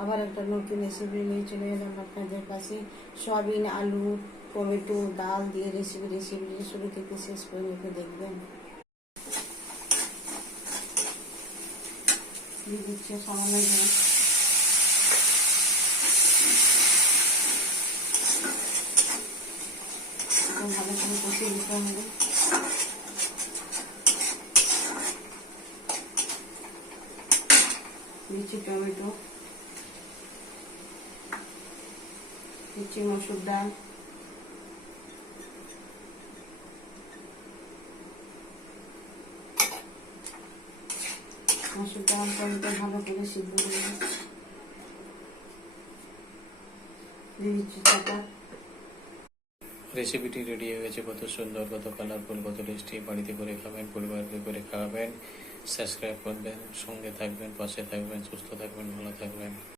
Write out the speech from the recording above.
আবার একটা নতুন রেসিপি নিয়ে চলে এলাম আপনাদের কাছে। সয়াবিন, আলু, টমেটো, ডাল দিয়ে রেসিপি শুরু থেকে শেষ পর্যন্ত দেখবেন। দিয়ে দিচ্ছে সামান্য জল। ভালো করে কষিয়ে দিতে হবে। দিচ্ছি টমেটো, দিচ্ছি মসুর ডাল, মসুর ডাল টমেটো ভালো করে সিদ্ধ করে দিয়ে দিচ্ছি চাটা। রেসিপিটি রেডি হয়ে গেছে। কত সুন্দর, কত কালারফুল, কত টেস্টি। বাড়িতে করে খাবেন, পরিবারকে করে খাওয়াবেন। সাবস্ক্রাইব করবেন, সঙ্গে থাকবেন, পাশে থাকবেন, সুস্থ থাকবেন, ভালো থাকবেন।